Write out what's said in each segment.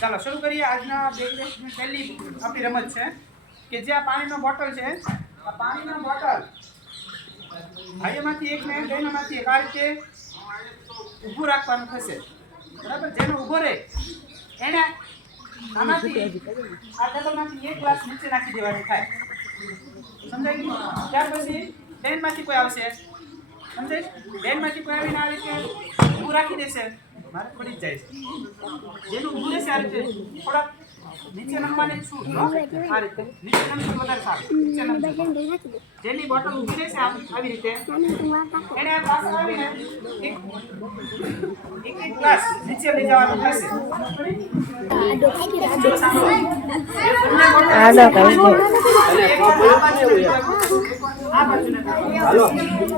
ચાલો શરૂ કરીએ આજના બેઝની પહેલી આપણી રમત છે કે જે આ પાણીનો બોટલ છે આ પાણીનો બોટલ ભાઈઓમાંથી એકને બહેનોમાંથી એક આ રીતે ઊભું રાખવાનું થશે બરાબર જેનો ઊભો રહે એને આમાંથી આ ટેબલમાંથી એક ગ્લાસ નીચે નાખી દેવાનું થાય સમજાય ગયું ત્યાર પછી બહેનમાંથી કોઈ આવશે સમજાય બહેનમાંથી કોઈ આવીને આ રીતે ઊભું રાખી દેશે મારે પડી જ જાય છે જેનું ઊભું રહેશે આ રીતે થોડાક નીચે નમવાની છૂટ આ રીતે નીચે નમવું વધારે સારું નીચે નમવું જેની બોટલ ઊભી રહેશે આવી રીતે એને પાછળ આવીને એક ગ્લાસ નીચે લઈ જવાનું થશે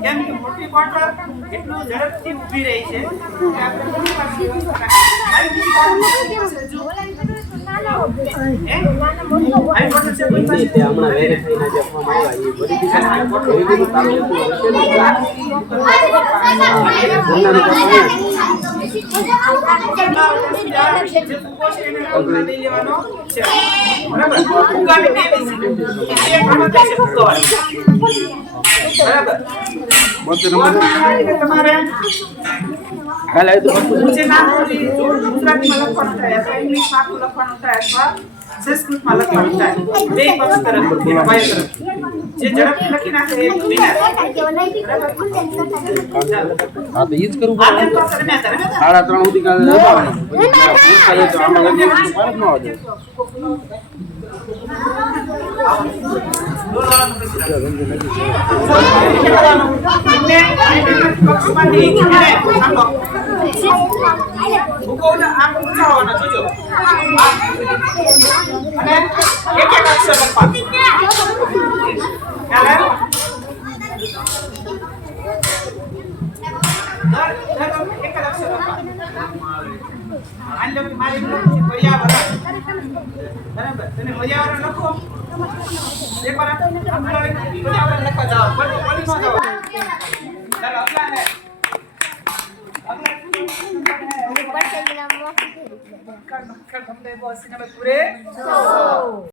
કેમ કે મોટી બોટલ એટલું ઝડપથી ઊભી રહી છે કે તમારે હાલે તો નીચે નામ ગુજરાતીમાં લખવાનું થાય અથવા ઇંગ્લિશમાં લખવાનું થાય અથવા સંસ્કૃતમાં લખવાનું થાય બે પક્ષ તરફ ભાઈ તરફ જે ઝડપથી લખી નાખે એ વિનર હા તો ઈ જ કરવું પડે 3:30 સુધી કાલે જવાનું પૂછાય તો આમાં લગી પાડ ન આવે બરાબર તમે પર્યાવરણ લખો પેપર પર્યાવરણ લખવા જાઓ પડી ન જાઓ ચાલો અગલા હે અગલા